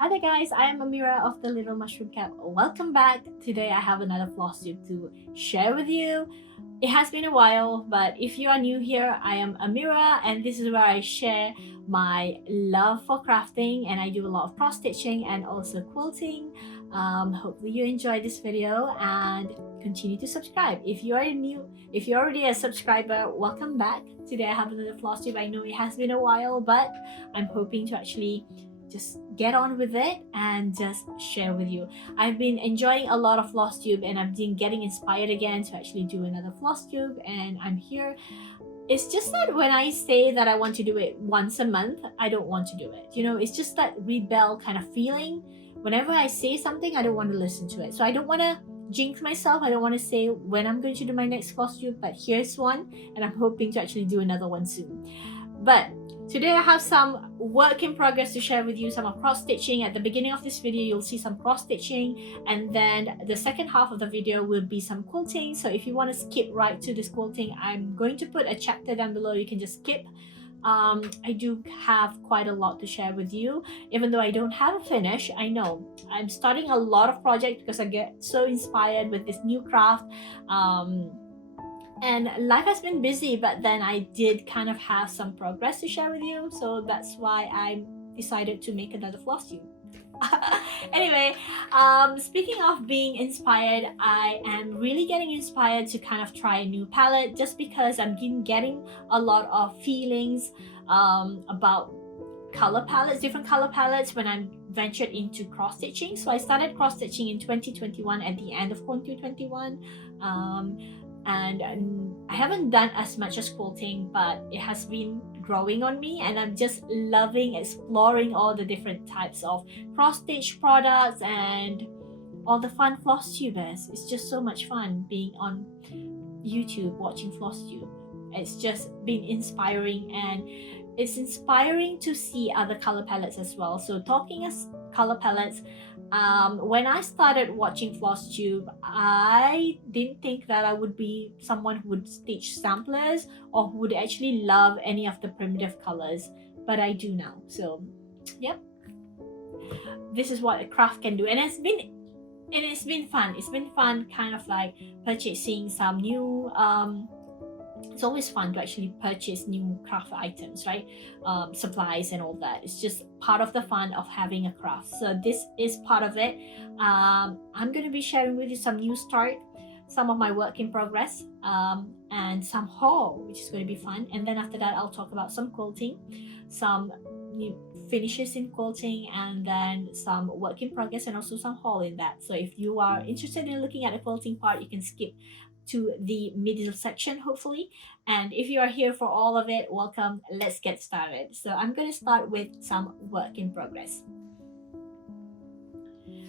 Hi there guys, I am Amira of the Little Mushroom Cap. Welcome back. Today I have another floss tube to share with you. It has been a while, but if you are new here, I am Amira and this is where I share my love for crafting, and I do a lot of cross stitching and also quilting. Hopefully you enjoy this video and continue to subscribe. If you're already a subscriber, welcome back. Today I have another floss tube. I know it has been a while, but I'm hoping to actually just get on with it and just share with you. I've been enjoying a lot of Flosstube and I've been getting inspired again to actually do another Flosstube, and I'm here. It's just that when I say that I want to do it once a month, I don't want to do it. You know, it's just that rebel kind of feeling. Whenever I say something, I don't want to listen to it. So I don't want to jinx myself. I don't want to say when I'm going to do my next Flosstube, but here's one, and I'm hoping to actually do another one soon. But today I have some work in progress to share with you, some of cross stitching. At the beginning of this video, you'll see some cross stitching, and then the second half of the video will be some quilting. So if you want to skip right to this quilting, I'm going to put a chapter down below. You can just skip. I do have quite a lot to share with you, even though I don't have a finish. I know I'm starting a lot of projects because I get so inspired with this new craft. And life has been busy, but then I did kind of have some progress to share with you, so that's why I decided to make another floss tube. Anyway, speaking of being inspired, I am really getting inspired to kind of try a new palette, just because I'm getting a lot of feelings about color palettes, different color palettes, when I'm ventured into cross stitching. So I started cross stitching in 2021, at the end of 2021. And I haven't done as much as quilting, but it has been growing on me, and I'm just loving exploring all the different types of cross stitch products and all the fun floss tubers. It's just so much fun being on YouTube watching Flosstube. It's just been inspiring, and it's inspiring to see other color palettes as well. So talking as color palettes, when I started watching Flosstube, I didn't think that I would be someone who would stitch samplers or who would actually love any of the primitive colors, but I do now. So yep, this is what a craft can do, and it's been fun. It's been fun kind of like purchasing some new it's always fun to actually purchase new craft items, right? Supplies and all that. It's just part of the fun of having a craft. So this is part of it. I'm going to be sharing with you some new start, some of my work in progress, and some haul, which is going to be fun. And then after that, I'll talk about some quilting, some new finishes in quilting, and then some work in progress, and also some haul in that. So if you are interested in looking at the quilting part, you can skip to the middle section, hopefully. And if you are here for all of it, welcome. Let's get started. So I'm going to start with some work in progress.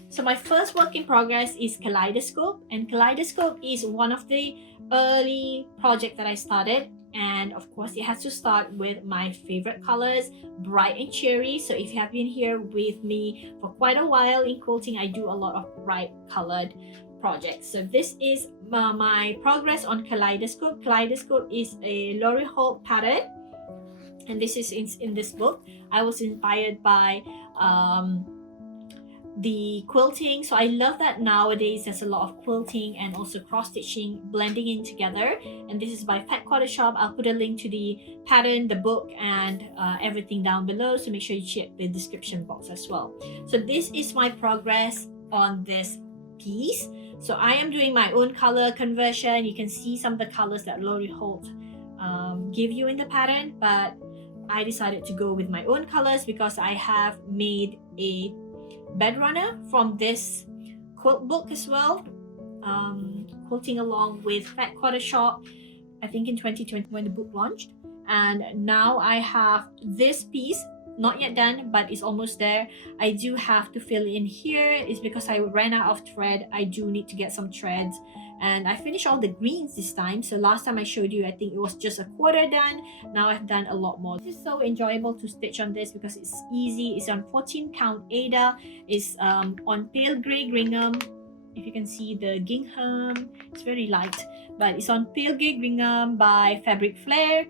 So my first work in progress is Kaleidoscope, and Kaleidoscope is one of the early projects that I started. And of course, it has to start with my favorite colors, bright and cheery. So if you have been here with me for quite a while in quilting, I do a lot of bright colored projects. So this is my progress on Kaleidoscope. Kaleidoscope is a Lori Holt pattern, and this is in this book. I was inspired by the quilting. So I love that nowadays there's a lot of quilting and also cross stitching blending in together, and this is by Quaker Shop. I'll put a link to the pattern, the book, and everything down below, so make sure you check the description box as well. So this is my progress on this piece. So I am doing my own color conversion. You can see some of the colors that Lori Holt give you in the pattern, but I decided to go with my own colors because I have made a bed runner from this quilt book as well, quilting along with Quaker Shop, I think in 2020 when the book launched. And now I have this piece, not yet done, but it's almost there. I do have to fill in here. It's because I ran out of thread. I do need to get some threads, and I finished all the greens this time. So last time I showed you, I think it was just a quarter done. Now I've done a lot more. This is so enjoyable to stitch on this because it's easy. It's on 14 count Ada. It's on pale gray gingham. If you can see the gingham, it's very light, but it's on pale gray gingham by Fabric Flair.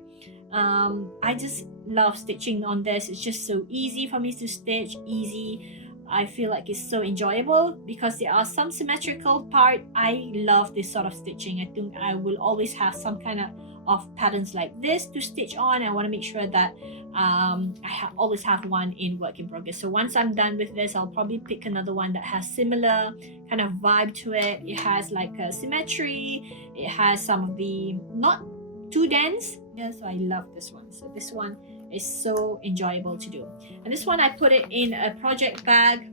I just love stitching on this. It's just so easy for me to stitch, easy I feel like it's so enjoyable because there are some symmetrical part. I love this sort of stitching. I think I will always have some kind of patterns like this to stitch on. I want to make sure that I always have one in work in progress. So once I'm done with this, I'll probably pick another one that has similar kind of vibe to it. It has like a symmetry. It has some of the not too dense. Yeah, so I love this one. So this one is so enjoyable to do. And this one I put it in a project bag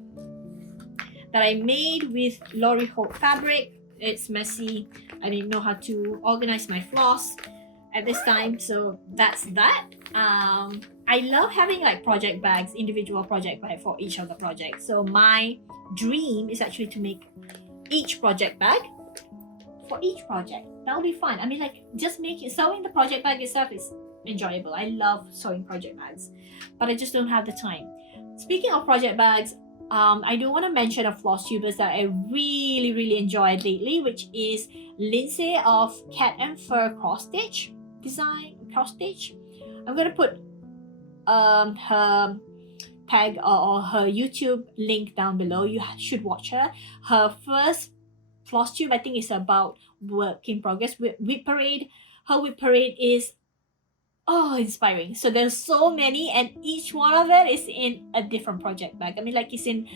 that I made with Lori Holt fabric. It's messy. I didn't know how to organize my floss at this time, so that's that. I love having like project bags, individual project bag for each of the projects. So my dream is actually to make each project bag for each project. That'll be fun. I mean, like, just sewing the project bag itself is enjoyable. I love sewing project bags, but I just don't have the time. Speaking of project bags, I do want to mention a floss tubers that I really enjoyed lately, which is Lindsay of Cat and Fur cross stitch design. Cross stitch. I'm gonna put her tag or her YouTube link down below. You should watch her. Her first floss tube, I think, is about work in progress. Whip Parade. Her Whip Parade is inspiring. So there's so many, and each one of it is in a different project bag. I mean, like, it's in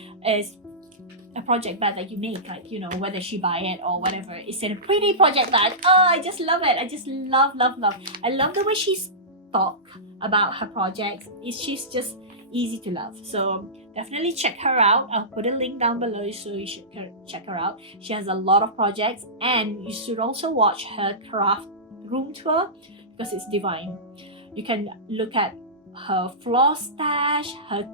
a project bag that you make, like, you know, whether she buy it or whatever, it's in a pretty project bag. I just love it. I just love I love the way she's talk about her projects. She's just easy to love. So definitely check her out. I'll put a link down below so you should check her out. She has a lot of projects, and you should also watch her craft room tour because it's divine. You can look at her floss stash, her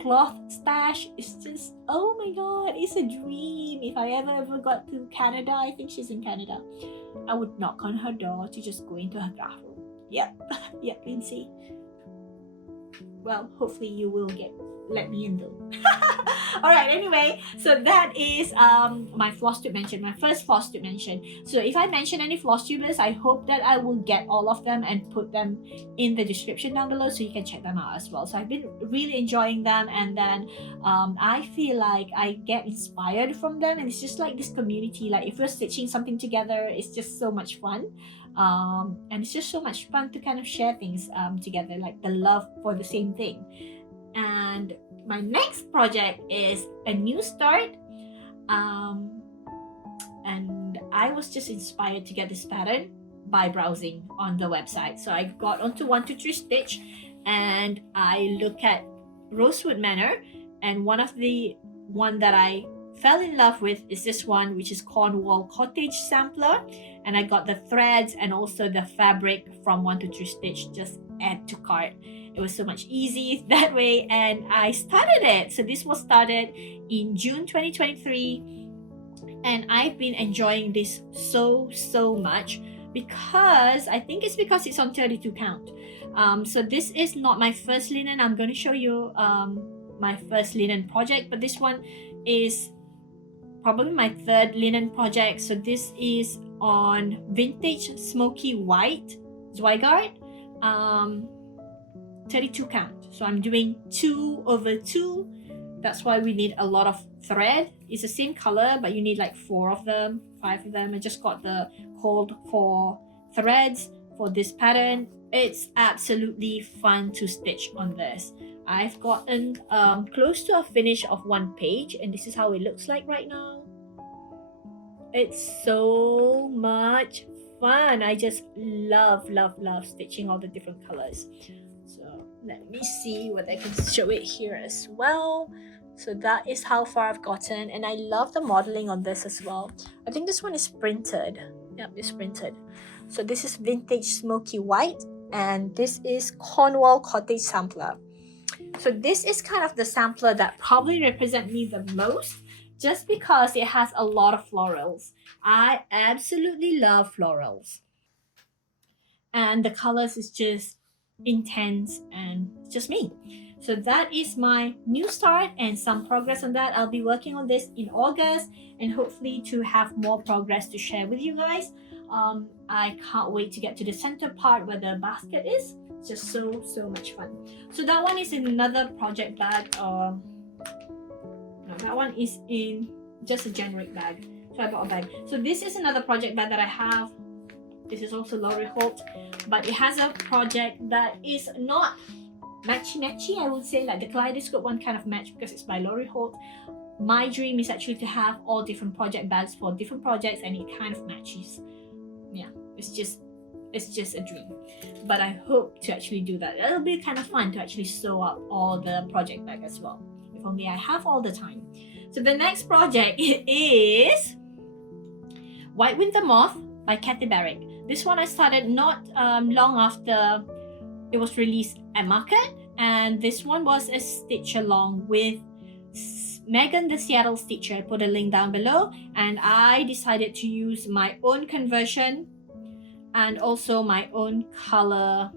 cloth stash. It's just, oh my god, it's a dream. If I ever got to Canada, I think she's in Canada, I would knock on her door to just go into her craft room. Yep. Yep, Lindsay. Well, hopefully you will let me in though. Alright, anyway, so that is my Flosstube mention, my first Flosstube mention. So if I mention any Flosstubers, I hope that I will get all of them and put them in the description down below so you can check them out as well. So I've been really enjoying them, and then I feel like I get inspired from them, and it's just like this community. Like, if we're stitching something together, it's just so much fun. And it's just so much fun to kind of share things together, like the love for the same thing. And my next project is a new start, and I was just inspired to get this pattern by browsing on the website. So I got onto 123 Stitch, and I look at Rosewood Manor, and one that I fell in love with is this one, which is CORNWALL Cottage Sampler, and I got the threads and also the fabric from 123 Stitch. Just add to cart. It was so much easy that way, and I started it. So this was started in June 2023, and I've been enjoying this so much because I think it's because it's on 32 count. So this is not my first linen. I'm going to show you my first linen project, but this one is probably my third linen project. So this is on vintage smoky white Zweigart, 32 count. So I'm doing 2/2. That's why we need a lot of thread. It's the same color, but you need like 4 of them, 5 of them. I just got the called for threads for this pattern. It's absolutely fun to stitch on this. I've gotten close to a finish of 1 page, and this is how it looks like right now. It's so much fun. I just love stitching all the different colors. So let me see whether I can show it here as well. So that is how far I've gotten, and I love the modeling on this as well. I think this one is printed. Yep, it's printed. So this is vintage smoky white, and this is CORNWALL Cottage Sampler. So this is kind of the sampler that probably represents me the most, just because it has a lot of florals. I absolutely love florals, and the colors is just intense and just me. So that is my new start and some progress on that. I'll be working on this in August, and hopefully to have more progress to share with you guys. I can't wait to get to the center part where the basket is. It's just so much fun. So that one is in another project bag. That one is in just a generic bag. So I bought a bag. So this is another project bag that I have. This is also Lori Holt, but it has a project that is not matchy, I would say, like the Kaleidoscope one kind of match because it's by Lori Holt. My dream is actually to have all different project bags for different projects, and it kind of matches. Yeah, it's just a dream, but I hope to actually do that. It'll be kind of fun to actually sew up all the project bag as well, if only I have all the time. So the next project is White Winter Moth by Kathy Barrick. This one I started not long after it was released at market, and this one was a stitch along with Megan the Seattle Stitcher. I put a link down below, and I decided to use my own conversion and also my own color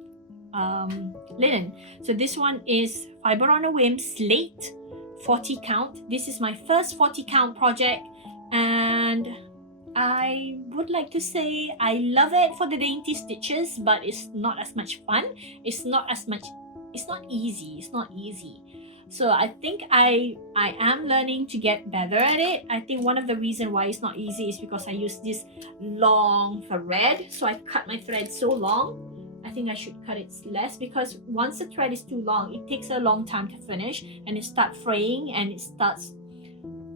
linen. So this one is Fiber on a Whim Slate 40 count. This is my first 40 count project, and I would like to say I love it for the dainty stitches, but it's not as much fun. It's not easy. So I think I am learning to get better at it. I think one of the reasons why it's not easy is because I use this long thread. So I cut my thread so long. I think I should cut it less, because once the thread is too long, it takes a long time to finish, and it starts fraying, and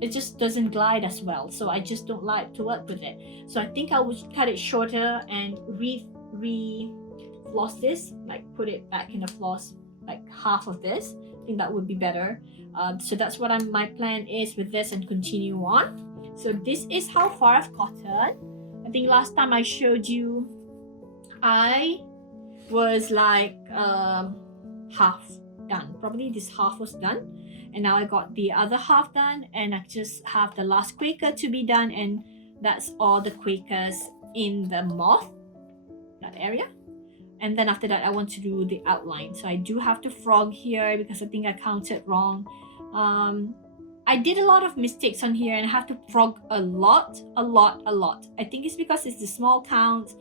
it just doesn't glide as well. So I just don't like to work with it. So I think I would cut it shorter and floss this, like put it back in the floss, like half of this. I think that would be better. So that's what my plan is with this, and continue on. So this is how far I've gotten. I think last time I showed you, I was like half done. Probably this half was done, and now I got the other half done, and I just have the last Quaker to be done, and that's all the Quakers in the Moth, that area. And then after that, I want to do the outline. So I do have to frog here because I think I counted wrong. I did a lot of mistakes on here, and I have to frog a lot. I think it's because it's the small count,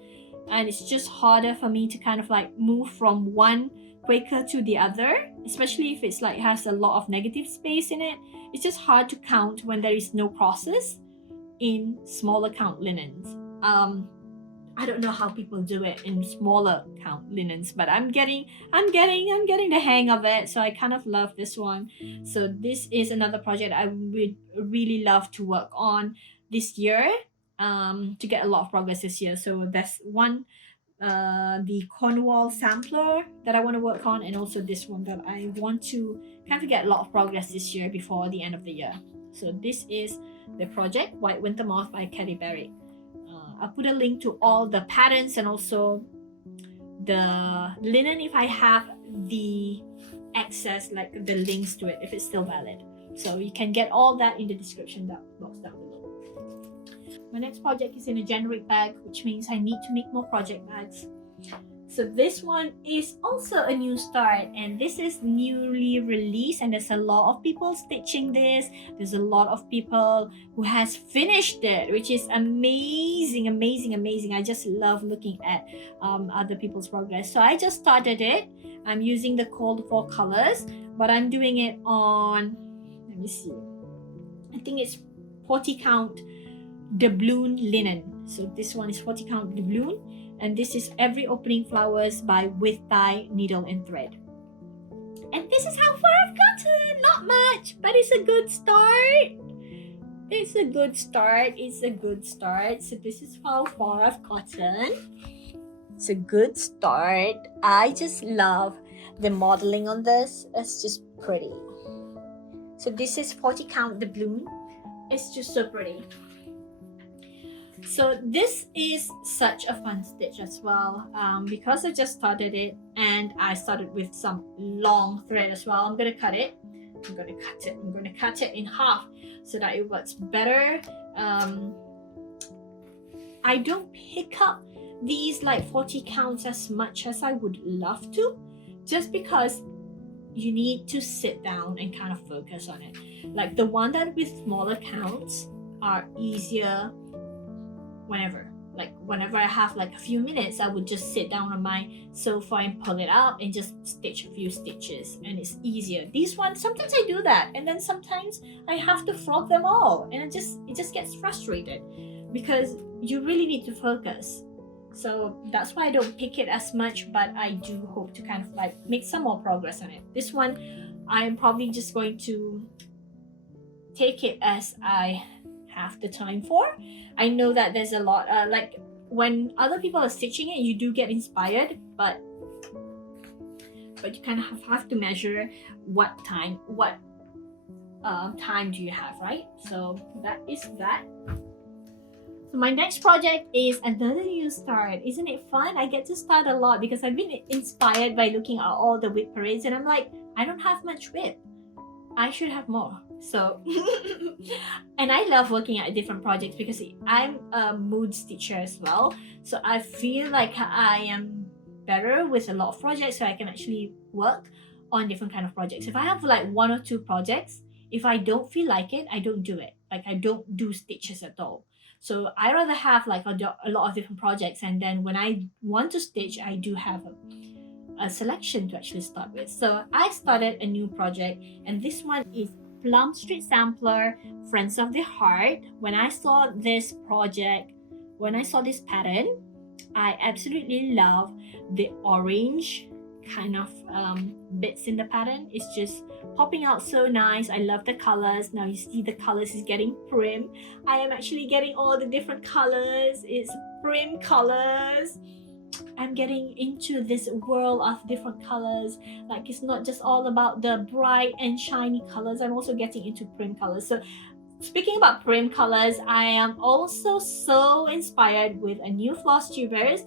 and it's just harder for me to kind of like move from one Quaker to the other, especially if it's like has a lot of negative space in it. It's just hard to count when there is no crosses in smaller count linens. I don't know how people do it in smaller count linens, but I'm getting the hang of it. So I kind of love this one. So this is another project I would really love to work on this year, to get a lot of progress this year. So that's one, the CORNWALL sampler that I want to work on, and also this one that I want to kind of get a lot of progress this year before the end of the year. So this is the project White Winter Moth by Kathy Barrick. I'll put a link to all the patterns and also the linen if I have the access, like the links to it, if it's still valid. So you can get all that in the description box down below. My next project is in a generic bag, which means I need to make more project bags. So this one is also a new start, and this is newly released, and there's a lot of people stitching this. There's a lot of people who has finished it, which is amazing. I just love looking at other people's progress. So I just started it. I'm using the cold 4 colors, but I'm doing it on, let me see, I think it's 40 count doubloon linen. So this one is 40 count doubloon, and this is Every Opening Flowers by With Tie Needle and Thread. And this is how far I've gotten. Not much, but it's a good start. It's a good start. So this is how far I've gotten. It's a good start. I just love the modeling on this. It's just pretty. So this is 40 count doubloon. It's just so pretty. So this is such a fun stitch as well, because I just started it, and I started with some long thread as well. I'm gonna cut it in half so that it works better. I don't pick up these like 40 counts as much as I would love to, just because you need to sit down and kind of focus on it. Like the one that with smaller counts are easier whenever, Like whenever I have like a few minutes, I would just sit down on my sofa and pull it up and just stitch a few stitches, and it's easier. These ones, sometimes I do that, and then sometimes I have to frog them all, and it just gets frustrated because you really need to focus. So that's why I don't pick it as much, but I do hope to kind of like make some more progress on it. This one, I'm probably just going to take it as I have the time for. I know that there's a lot, like when other people are stitching it, you do get inspired, but you kind of have to measure what time do you have, right? So that is that. So my next project is another new start. Isn't it fun? I get to start a lot because I've been inspired by looking at all the whip parades, and I'm like, I don't have much whip. I should have more. So and I love working at different projects because I'm a mood stitcher as well. So I feel like I am better with a lot of projects, so I can actually work on different kind of projects. If I have like 1 or 2 projects, if I don't feel like it, I don't do it. Like I don't do stitches at all. So I rather have like a lot of different projects, and then when I want to stitch, I do have a selection to actually start with. So I started a new project, and this one is Plum Street Sampler, Friends of the Heart. When I saw this project, when I saw this pattern, I absolutely love the orange kind of bits in the pattern. It's just popping out so nice. I love the colors. Now you see the colors is getting prim. I am actually getting all the different colors. It's prim colors. I'm getting into this world of different colors. Like it's not just all about the bright and shiny colors. I'm also getting into prim colors. So speaking about prim colors, I am also so inspired with a new floss tubers.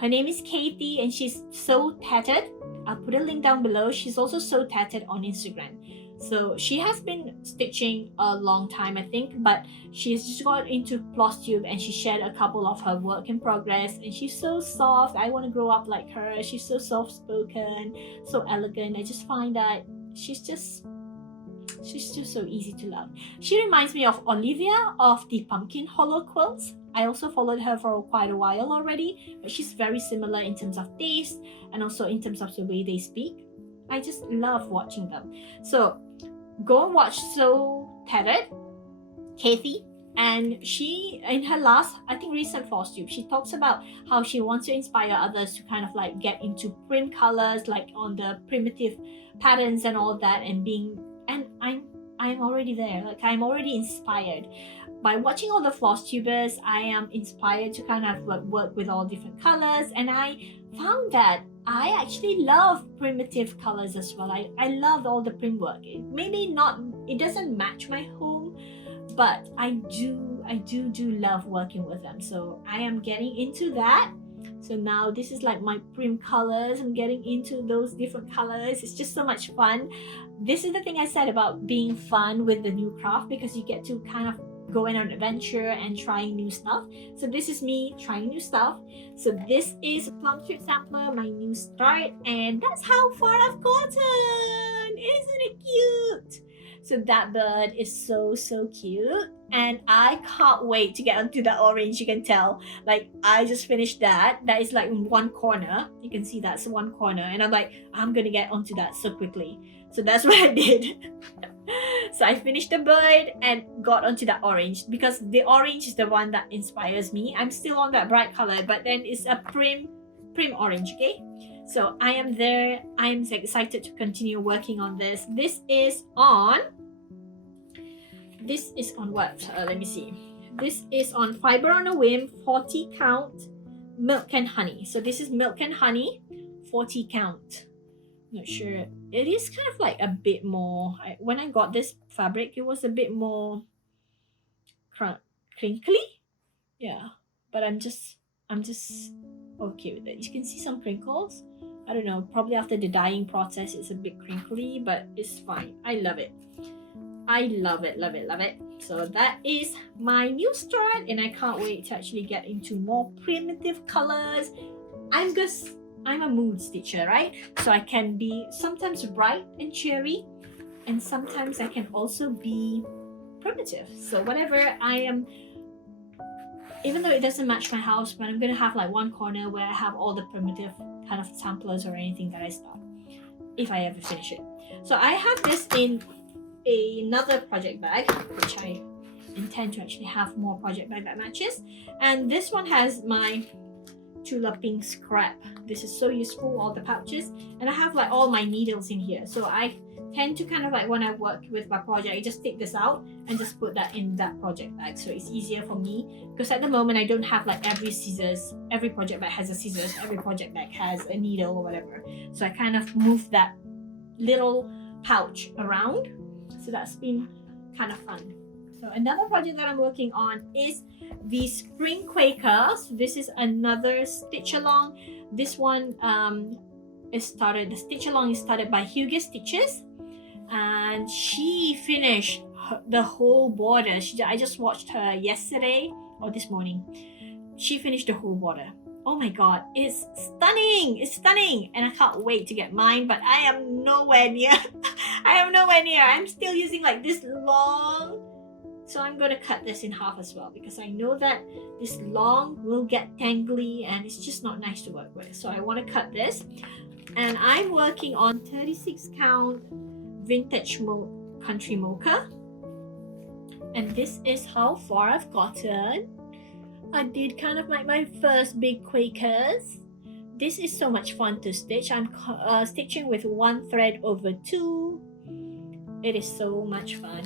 Her name is Katie, and she's So Tatted. I'll put a link down below. She's also So Tatted on Instagram. So she has been stitching a long time, I think, but she's just got into Flosstube, and she shared a couple of her work in progress, and she's so soft. I want to grow up like her. She's so soft-spoken, so elegant. I just find that she's just so easy to love. She reminds me of Olivia of the Pumpkin Hollow Quilts. I also followed her for quite a while already, but she's very similar in terms of taste and also in terms of the way they speak. I just love watching them. So go and watch So Tatted, Kathy, and she, in her last, I think recent Flosstube, she talks about how she wants to inspire others to kind of like get into prim colors, like on the primitive patterns and all that, and I'm already there. Like I'm already inspired. By watching all the Flosstubers, I am inspired to kind of work with all different colors, and I found that I actually love primitive colors as well. I love all the prim work. It doesn't match my home, but I do love working with them. So I am getting into that. So now this is like my prim colors. I'm getting into those different colors. It's just so much fun. This is the thing I said about being fun with the new craft, because you get to kind of go on an adventure and trying new stuff. So this is me trying new stuff. So this is Plum Street Sampler, my new start, and that's how far I've gotten. Isn't it cute? So that bird is so cute, and I can't wait to get onto that orange. You can tell, like I just finished that is like one corner. You can see that's one corner, and I'm like, I'm gonna get onto that so quickly. So that's what I did. So I finished the bird and got onto that orange, because the orange is the one that inspires me. I'm still on that bright color, but then it's a prim orange. Okay, so I am there. I'm excited to continue working on this. This is on what? Let me see. This is on Fiber on a Whim 40 count milk and honey. So this is milk and honey 40 count. Not sure. It is kind of like a bit more. When I got this fabric, it was a bit more crinkly. Yeah, but I'm just okay with it. You can see some crinkles. I don't know. Probably after the dyeing process, it's a bit crinkly, but it's fine. I love it. I love it. So that is my new start, and I can't wait to actually get into more primitive colors. I'm a mood stitcher, right? So I can be sometimes bright and cheery, and sometimes I can also be primitive. So whatever I am even though it doesn't match my house, but I'm gonna have like one corner where I have all the primitive kind of samplers or anything that I start, if I ever finish it. So I have this in another project bag, which I intend to actually have more project bag that matches. And this one has my Tula Pink scrap. This is so useful, all the pouches. And I have like all my needles in here. So I tend to kind of like, when I work with my project, I just take this out and just put that in that project bag. So it's easier for me, because at the moment I don't have like every scissors. Every project bag has a scissors, every project bag has a needle or whatever. So I kind of move that little pouch around. So that's been kind of fun. So another project that I'm working on is the Spring Quakers. This is another stitch along. This one the stitch along is started by Hugo Stitches, and she finished the whole border. I just watched her yesterday or this morning. She finished the whole border. Oh my god, it's stunning! It's stunning! And I can't wait to get mine, but I am nowhere near. I am nowhere near. I'm still using like this long. So I'm going to cut this in half as well, because I know that this long will get tangly and it's just not nice to work with. So I want to cut this. And I'm working on 36 count vintage country mocha. And this is how far I've gotten. I did kind of like my first big Quakers. This is so much fun to stitch. I'm stitching with one thread over two. It is so much fun.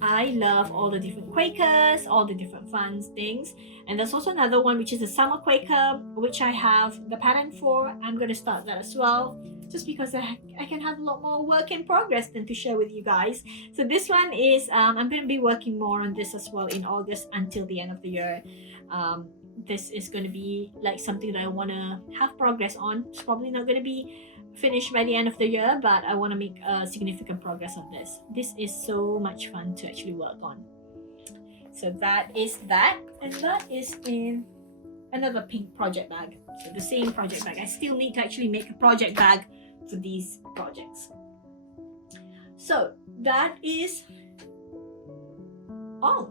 I love all the different Quakers, all the different fun things. And there's also another one, which is a summer Quaker, which I have the pattern for. I'm going to start that as well, just because I can have a lot more work in progress than to share with you guys. So this one is, I'm going to be working more on this as well in August until the end of the year. This is going to be like something that I want to have progress on. It's probably not going to be finished by the end of the year, but I want to make significant progress on this. This is so much fun to actually work on. So that is that, and that is in another pink project bag. So the same project bag. I still need to actually make a project bag for these projects. So that is all.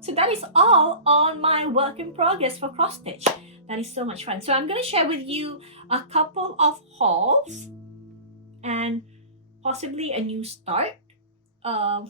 So that is all on my work in progress for cross stitch. That is so much fun. So I'm going to share with you a couple of hauls and possibly a new start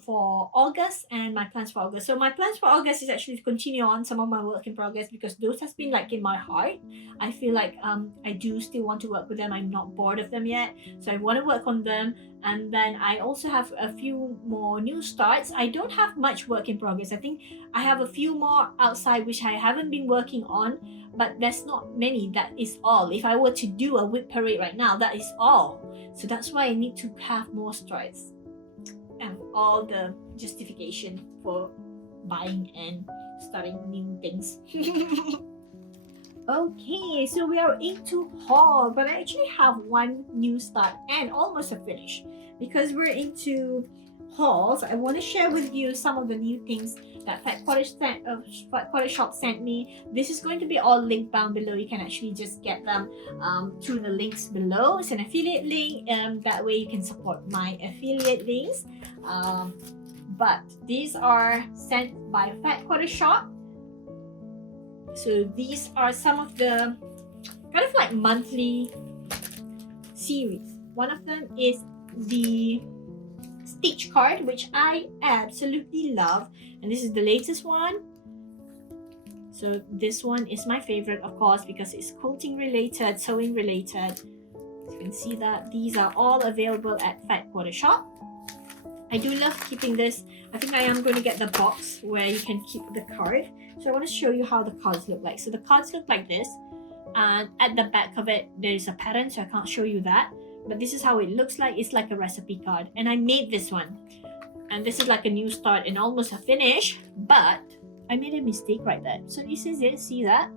for August and my plans for August. So my plans for August is actually to continue on some of my work in progress, because those has been like in my heart. I feel like I do still want to work with them. I'm not bored of them yet. So I want to work on them. And then I also have a few more new starts. I don't have much work in progress. I think I have a few more outside which I haven't been working on, but there's not many. That is all. If I were to do a whip parade right now, that is all. So that's why I need to have more strides and all the justification for buying and starting new things. Okay, so we are into haul, but I actually have one new start and almost a finish. Because we're into hauls, I want to share with you some of the new things that Fat Quarter Shop sent me. This is going to be all linked down below. You can actually just get them through the links below. It's an affiliate link, that way you can support my affiliate links. But these are sent by Fat Quarter Shop. So these are some of the kind of like monthly series. One of them is the stitch card, which I absolutely love, and this is the latest one. So this one is my favorite, of course, because it's quilting related, sewing related. You can see that these are all available at Fat Quarter Shop. I do love keeping this. I think I am going to get the box where you can keep the card. So I want to show you how the cards look like. So the cards look like this, and at the back of it there is a pattern, so I can't show you that, but this is how it looks like. It's like a recipe card, and I made this one, and this is like a new start and almost a finish, but I made a mistake right there. So this is it. See that?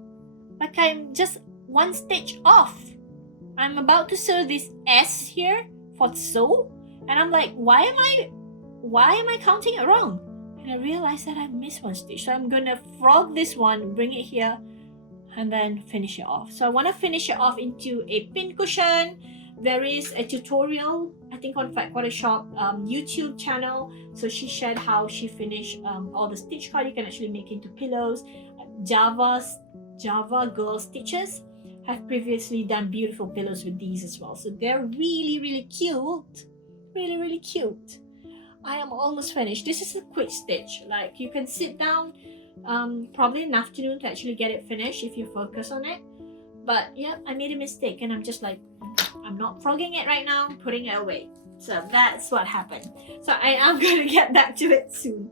Like I'm just one stitch off. I'm about to sew this S here for sew, and I'm like, why am I counting it wrong? And I realized that I missed one stitch. So I'm gonna frog this one, bring it here, and then finish it off. So I want to finish it off into a pin cushion. There is a tutorial, I think, on Fat Quarter Shop YouTube channel. So she shared how she finished all the stitch card. You can actually make into pillows. Java Girl Stitches have previously done beautiful pillows with these as well. So they're really, really cute. Really, really cute. I am almost finished. This is a quick stitch. Like, you can sit down probably in the afternoon to actually get it finished if you focus on it. But yeah, I made a mistake and I'm just like, I'm not frogging it right now, I'm putting it away. So that's what happened. So I am going to get back to it soon.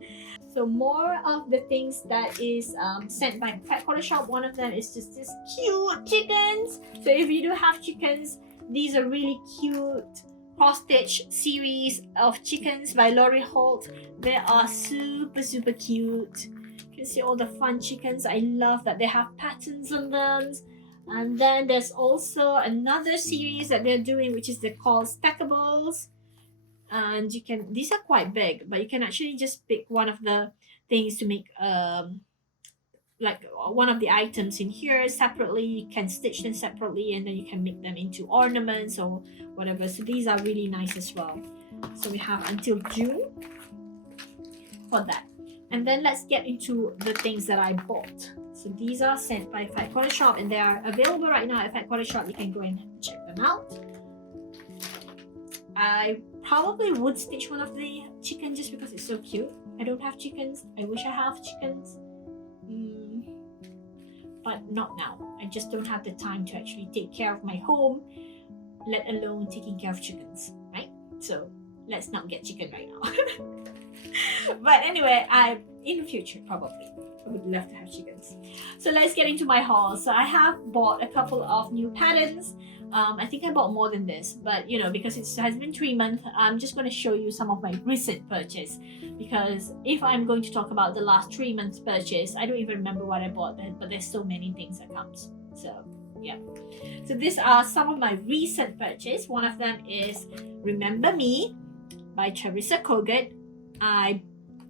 So more of the things that is sent by Pet Quarter Shop. One of them is just this cute chickens. So if you do have chickens, these are really cute cross-stitch series of chickens by Lori Holt. They are super, super cute. You can see all the fun chickens. I love that they have patterns on them. And then there's also another series that they're doing, which is called Stackables. And you can, these are quite big, but you can actually just pick one of the things to make like one of the items in here separately. You can stitch them separately and then you can make them into ornaments or whatever. So these are really nice as well. So we have until June for that. And then let's get into the things that I bought. So these are sent by Pet Quarter Shop and they are available right now at Pet Quarter Shop. You can go and check them out. I probably would stitch one of the chickens just because it's so cute. I don't have chickens. I wish I have chickens. But not now. I just don't have the time to actually take care of my home, let alone taking care of chickens, right? So let's not get chicken right now. But anyway, in the future probably I would love to have chickens. So let's get into my haul. So I have bought a couple of new patterns. I think I bought more than this, but you know, because it has been 3 months, I'm just going to show you some of my recent purchase, because if I'm going to talk about the last 3 months purchase, I don't even remember what I bought then, but there's so many things that comes. So yeah, so these are some of my recent purchase. One of them is Remember Me by Teresa Kogut. I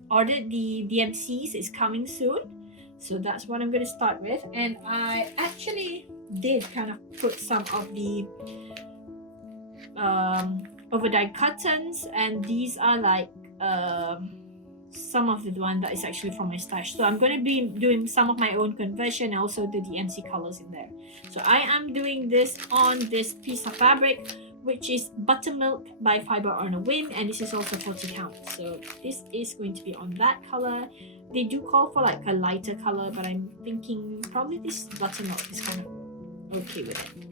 ordered the DMCs, it's coming soon, so that's what I'm going to start with. And I actually did kind of put some of the overdyed curtains, and these are like some of the one that is actually from my stash. So I'm going to be doing some of my own conversion and also the DMC colors in there. So I am doing this on this piece of fabric, which is Buttermilk by Fiber on a Whim, and this is also 40 count. So this is going to be on that color. They do call for like a lighter color, but I'm thinking probably this Buttermilk is kind of okay with it.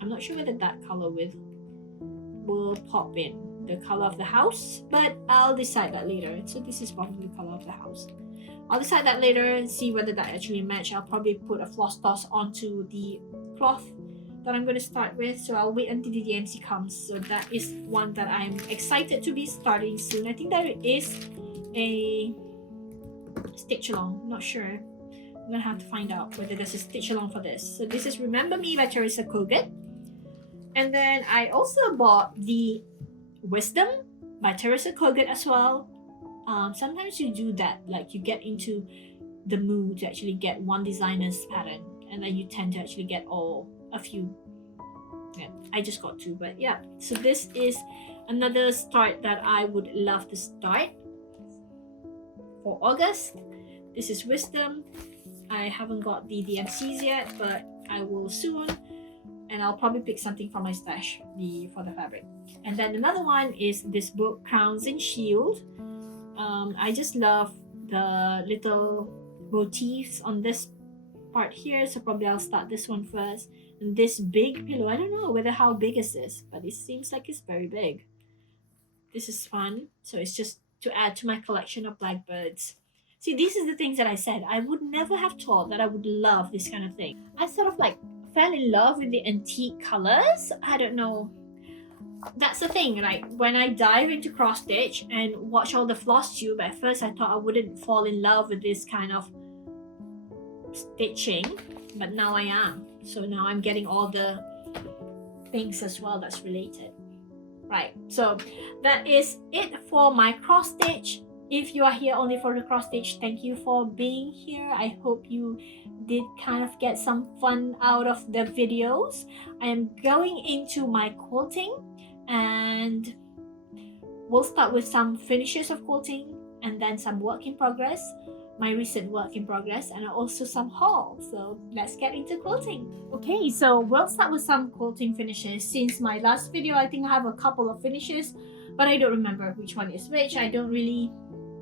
I'm not sure whether that color will pop in the color of the house, but I'll decide that later. So this is probably the color of the house. I'll decide that later and see whether that actually match. I'll probably put a floss toss onto the cloth that I'm going to start with, so I'll wait until the DMC comes. So that is one that I'm excited to be starting soon. I think there is a stitch along, not sure. I'm gonna have to find out whether there's a stitch along for this. So this is Remember Me by Teresa Kogut. And then I also bought the Wisdom by Teresa Kogut as well. Sometimes you do that, like you get into the mood to actually get one designer's pattern, and then you tend to actually get a few. Yeah, I just got two, but yeah. So this is another start that I would love to start for August. This is Wisdom. I haven't got the DMCs yet, but I will soon, and I'll probably pick something from my stash for the fabric. And then another one is this book, Crowns and Shield. I just love the little motifs on this part here, so probably I'll start this one first. And this big pillow, I don't know whether how big is this, but it seems like it's very big. This is fun, so it's just to add to my collection of blackbirds. See, these is the things that I said. I would never have thought that I would love this kind of thing. I sort of like fell in love with the antique colors. I don't know. That's the thing, like when I dive into cross stitch and watch all the Flosstube, at first I thought I wouldn't fall in love with this kind of stitching, but now I am. So now I'm getting all the things as well that's related. Right, so that is it for my cross stitch. If you are here only for the cross stitch, thank you for being here. I hope you did kind of get some fun out of the videos. I am going into my quilting, and we'll start with some finishes of quilting and then some work in progress. my recent work in progress and also some haul. So let's get into quilting. Okay, so we'll start with some quilting finishes. Since my last video, I think I have a couple of finishes, but I don't remember which one is which. I don't really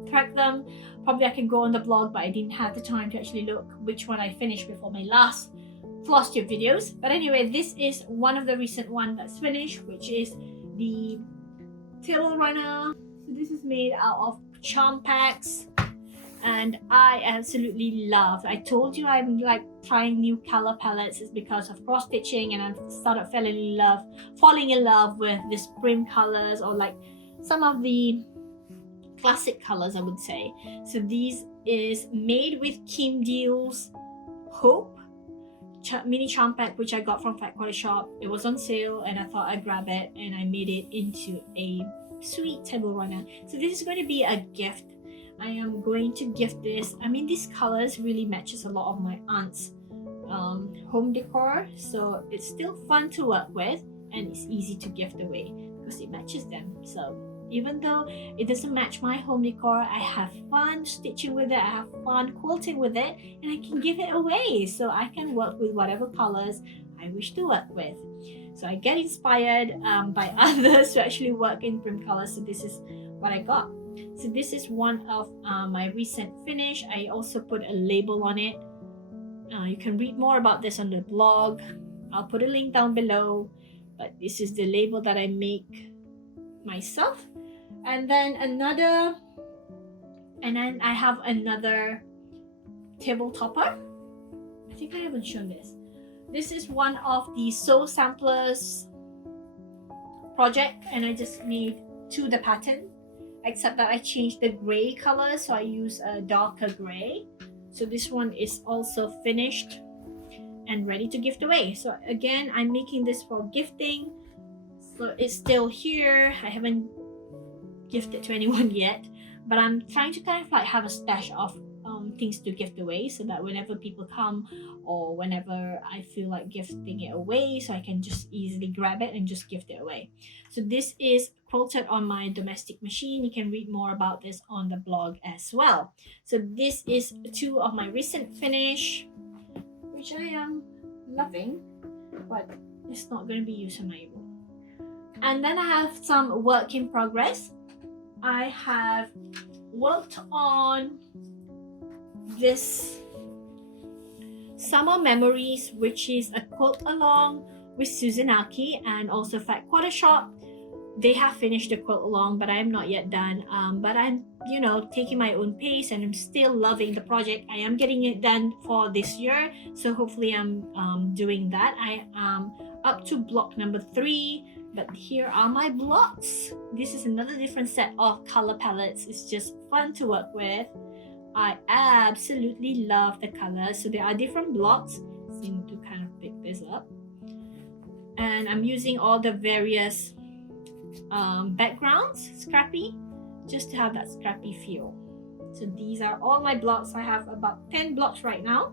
track them. Probably I can go on the blog, but I didn't have the time to actually look which one I finished before my last Flosstube videos. But anyway, this is one of the recent one that's finished, which is the table runner. So this is made out of charm packs, and I absolutely love. I told you I'm like trying new color palettes is because of cross stitching, and I've started falling in love with this prim colors, or like some of the classic colors, I would say. So this is made with Kim Deal's Hope mini charm pack, which I got from Quaker shop. It was on sale and I thought I'd grab it, and I made it into a sweet table runner. So this is going to be a gift. I am going to gift this. I mean, these colors really matches a lot of my aunt's home decor, so it's still fun to work with and it's easy to gift away because it matches them. So even though it doesn't match my home decor, I have fun stitching with it, I have fun quilting with it, and I can give it away, so I can work with whatever colors I wish to work with. So I get inspired by others to actually work in prim colors, so this is what I got. So this is one of my recent finish. I also put a label on it. You can read more about this on the blog. I'll put a link down below, but this is the label that I make myself. And then I have another table topper. I think I haven't shown this. This is one of the Sew Samplers project, and I just made to the pattern, except that I changed the gray color, so I use a darker gray. So this one is also finished and ready to gift away. So again, I'm making this for gifting, so it's still here. I haven't gifted to anyone yet, but I'm trying to kind of like have a stash of things to gift away, so that whenever people come or whenever I feel like gifting it away, so I can just easily grab it and just gift it away. So this is quilted on my domestic machine. You can read more about this on the blog as well. So this is two of my recent finish, which I am loving, but it's not going to be used on my room. And then I have some work in progress. I have worked on this Summer Memories, which is a quilt along with Susan Aki and also Fat Quarter Shop. They have finished the quilt along, but I'm not yet done. But I'm, you know, taking my own pace, and I'm still loving the project. I am getting it done for this year, so hopefully I'm doing that. I am up to block number 3. But here are my blocks. This is another different set of color palettes. It's just fun to work with. I absolutely love the colors. So there are different blocks. So you need to kind of pick this up. And I'm using all the various backgrounds, scrappy, just to have that scrappy feel. So these are all my blocks. I have about 10 blocks right now.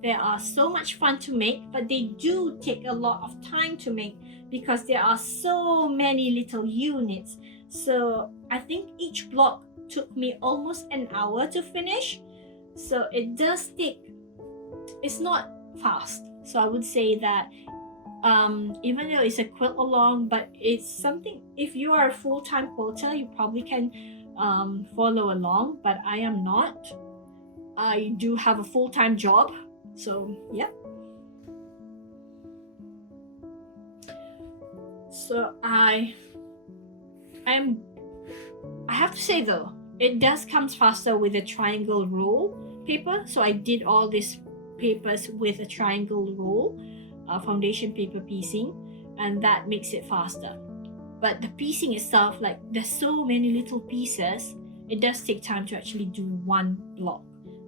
They are so much fun to make, but they do take a lot of time to make because there are so many little units. So I think each block took me almost an hour to finish. So it does take, it's not fast. So I would say that even though it's a quilt along, but it's something, if you are a full-time quilter, you probably can follow along, but I am not. I do have a full-time job. So yeah. So I have to say though, it does come faster with a triangle roll paper. So I did all these papers with a triangle roll, foundation paper piecing, and that makes it faster. But the piecing itself, like there's so many little pieces, it does take time to actually do one block.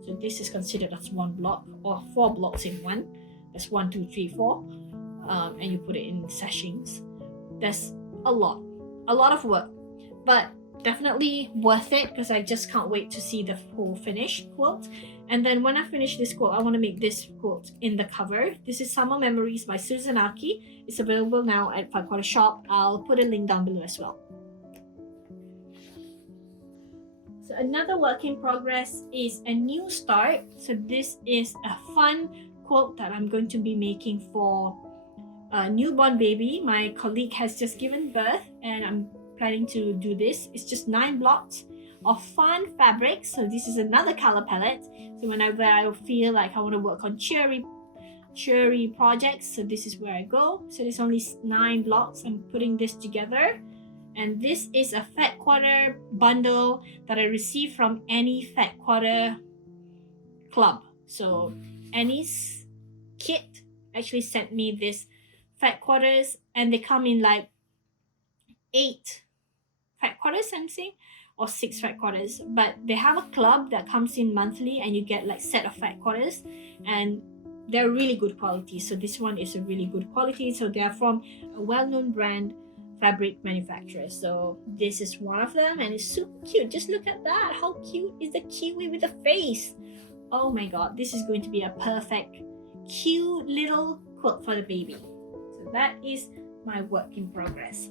So this is considered as one block, or 4 blocks in one. That's 1, 2, 3, 4, and you put it in sessions. That's a lot of work, but definitely worth it because I just can't wait to see the whole finished quilt. And then when I finish this quilt, I want to make this quilt in the cover. This is Summer Memories by Susan Aki. It's available now at Fat Quarter Shop. I'll put a link down below as well. So another work in progress is a new start. So this is a fun quilt that I'm going to be making for a newborn baby. My colleague has just given birth and I'm planning to do this. It's just 9 blocks of fun fabric. So this is another color palette. So whenever I feel like I want to work on cheery projects, so this is where I go. So there's only 9 blocks. I'm putting this together. And this is a Fat Quarter bundle that I received from any Fat Quarter club. So Annie's kit actually sent me this Fat Quarters, and they come in like 8 Fat Quarters, I'm saying, or 6 Fat Quarters. But they have a club that comes in monthly, and you get like set of Fat Quarters, and they're really good quality. So this one is a really good quality. So they are from a well-known brand fabric manufacturer. So this is one of them, and it's super cute. Just look at that. How cute is the kiwi with the face? Oh my god, this is going to be a perfect cute little quilt for the baby. So that is my work in progress.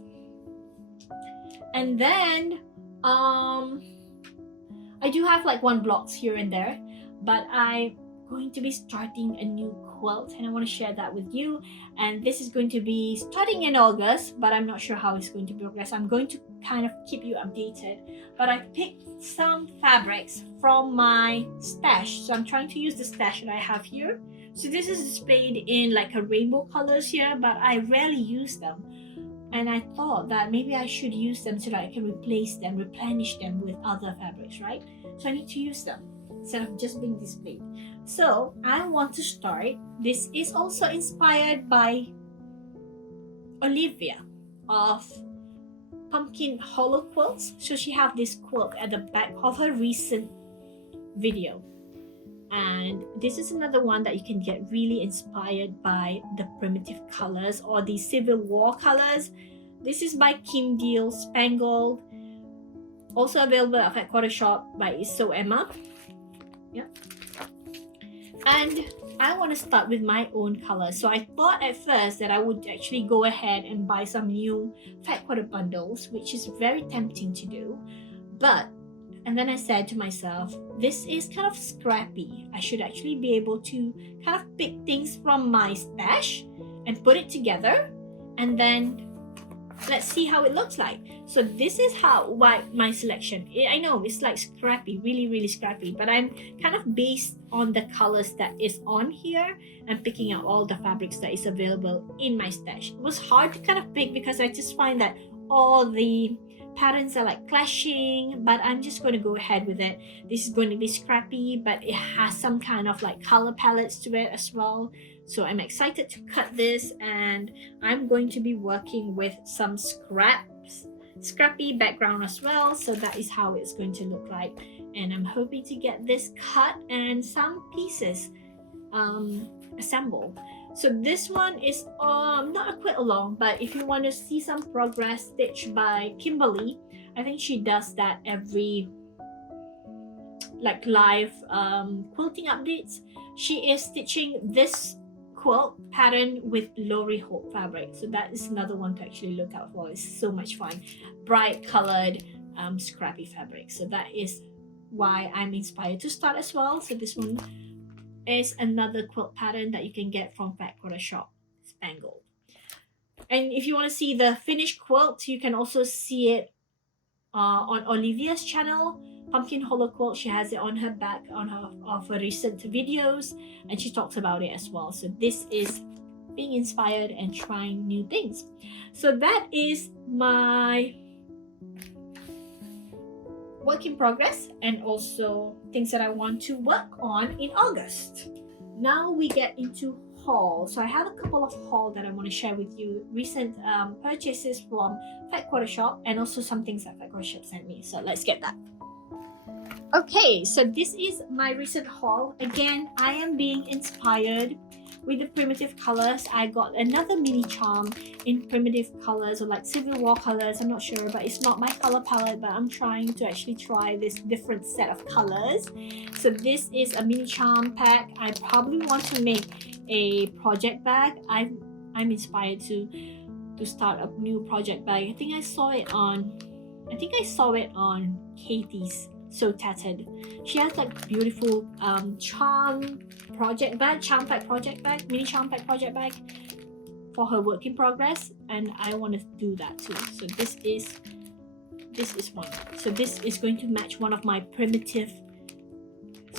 And then I do have like 1 blocks here and there, but I'm going to be starting a new quilt and I want to share that with you. And this is going to be starting in August, but I'm not sure how it's going to progress. I'm going to kind of keep you updated, but I picked some fabrics from my stash. So I'm trying to use the stash that I have here. So this is displayed in like a rainbow colors here, but I rarely use them. And I thought that maybe I should use them so that I can replace them, replenish them with other fabrics, right? So I need to use them instead of just being displayed. So I want to start. This is also inspired by Olivia of Pumpkin Hollow Quilts. So she have this quilt at the back of her recent video. And this is another one that you can get really inspired by the primitive colors or the Civil War colors. This is by Kimberly, Spangled. Also available at Fat Quarter Shop by So Emma. Yeah. And I want to start with my own colors. So I thought at first that I would actually go ahead and buy some new Fat Quarter bundles, which is very tempting to do. And then I said to myself, this is kind of scrappy. I should actually be able to kind of pick things from my stash and put it together, and then let's see how it looks like. So this is why my selection. I know it's like scrappy, really scrappy, but I'm kind of based on the colors that is on here and picking out all the fabrics that is available in my stash. It was hard to kind of pick because I just find that all the patterns are like clashing, but I'm just going to go ahead with it. This is going to be scrappy, but it has some kind of like color palettes to it as well. So I'm excited to cut this, and I'm going to be working with some scrappy background as well. So that is how it's going to look like, and I'm hoping to get this cut and some pieces assembled. So this one is not a quilt along, but if you want to see some progress stitched by Kimberly, I think she does that every like live quilting updates. She is stitching this quilt pattern with Lori Hope fabric, so that is another one to actually look out for. It's so much fun, bright colored scrappy fabric. So that is why I'm inspired to start as well. So this one is another quilt pattern that you can get from Fat Quarter Shop, Spangled. And if you want to see the finished quilt, you can also see it on Olivia's channel, Pumpkin Hollow Quilt. She has it on her back of her recent videos, and she talks about it as well. So this is being inspired and trying new things. So that is my work in progress, and also things that I want to work on in August. Now we get into haul. So I have a couple of haul that I want to share with you. Recent purchases from Fat Quarter Shop, and also some things that Fat Quarter Shop sent me. So let's get that. Okay, so this is my recent haul. Again, I am being inspired with the primitive colors. I got another mini charm in primitive colors, or like Civil War colors. I'm not sure, but it's not my color palette, but I'm trying to actually try this different set of colors. So this is a mini charm pack. I probably want to make a project bag. I'm inspired to start a new project bag. I think I saw it on Katie's so tattered. She has like beautiful charm pack project bag, mini charm pack project bag for her work in progress, and I want to do that too. So this is one. So this is going to match one of my primitive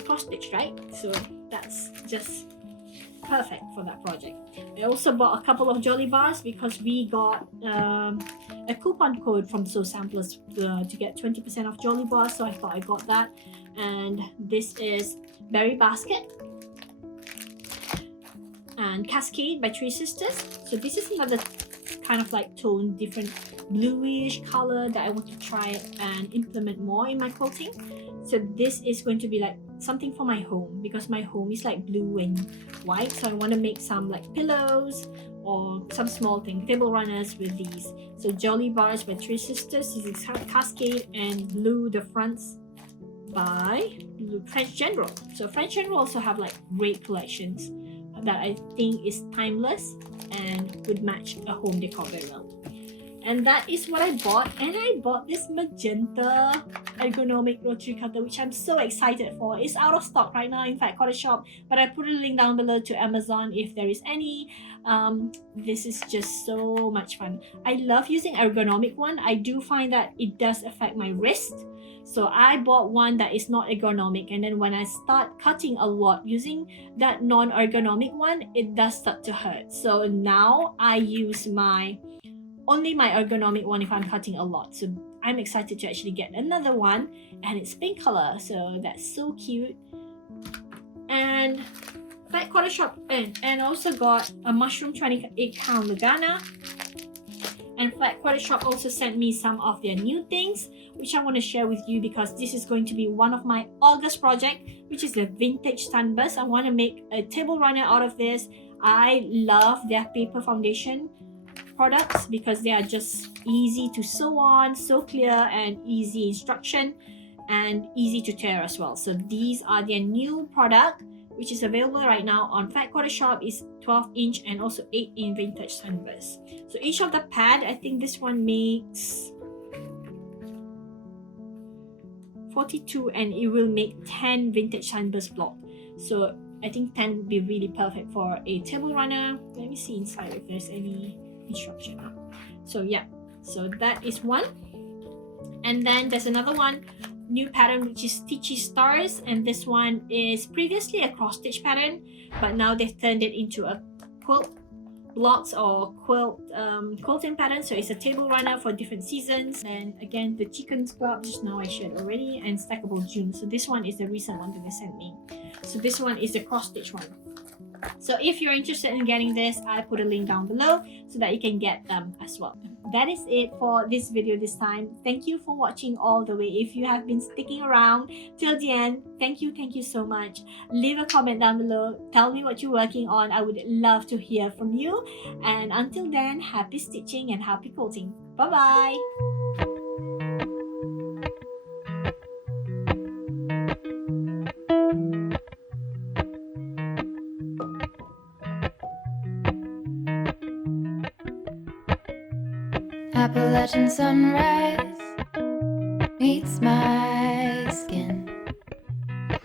cross stitch, right? So that's just perfect for that project. I also bought a couple of Jolly Bars because we got a coupon code from Sew Samplers to get 20% off Jolly Bars, so I thought I got that. And this is Berry Basket and Cascade by Three Sisters. So this is another kind of like tone, different bluish color that I want to try and implement more in my quilting. So this is going to be like something for my home, because my home is like blue and white, so I want to make some like pillows or some small thing, table runners with these. So Jolly Bars by Three Sisters, this is Cascade, and Blue the Fronts by French General. So French General also have like great collections that I think is timeless and would match a home decor very well. And that is what I bought. And I bought this magenta ergonomic rotary cutter, which I'm so excited for. It's out of stock right now in Fat Quarter Shop, but I put a link down below to Amazon if there is any. This is just so much fun. I love using ergonomic one. I do find that it does affect my wrist. So I bought one that is not ergonomic, and then when I start cutting a lot using that non-ergonomic one, it does start to hurt. So now I use only my ergonomic one if I'm cutting a lot. So I'm excited to actually get another one, and it's pink color, so that's so cute. And Fat Quarter Shop, and also got a mushroom 28 count Lagana. And Fat Quarter Shop also sent me some of their new things, which I want to share with you because this is going to be one of my August project, which is the vintage sunburst. I want to make a table runner out of this. I love their paper foundation products because they are just easy to sew on, so clear and easy instruction, and easy to tear as well. So these are their new product, which is available right now on Fat Quarter Shop. Is 12-inch and also 8-inch vintage sunburst. So each of the pad, I think this one makes 42, and it will make 10 vintage sunburst block. So I think 10 would be really perfect for a table runner. Let me see inside if there's any instruction. So yeah, so that is one. And then there's another one, new pattern, which is Stitchy Stars, and this one is previously a cross stitch pattern, but now they've turned it into a quilt blocks or quilting pattern. So it's a table runner for different seasons. And again, the chicken scrub just now I shared already, and stackable June. So this one is the recent one that they sent me. So this one is the cross stitch one. So if you're interested in getting this, I put a link down below so that you can get them as well. That is it for this video this time. Thank you for watching all the way. If you have been sticking around till the end, thank you so much. Leave a comment down below. Tell me what you're working on. I would love to hear from you. And until then, happy stitching and happy quilting. Bye bye. Appalachian sunrise meets my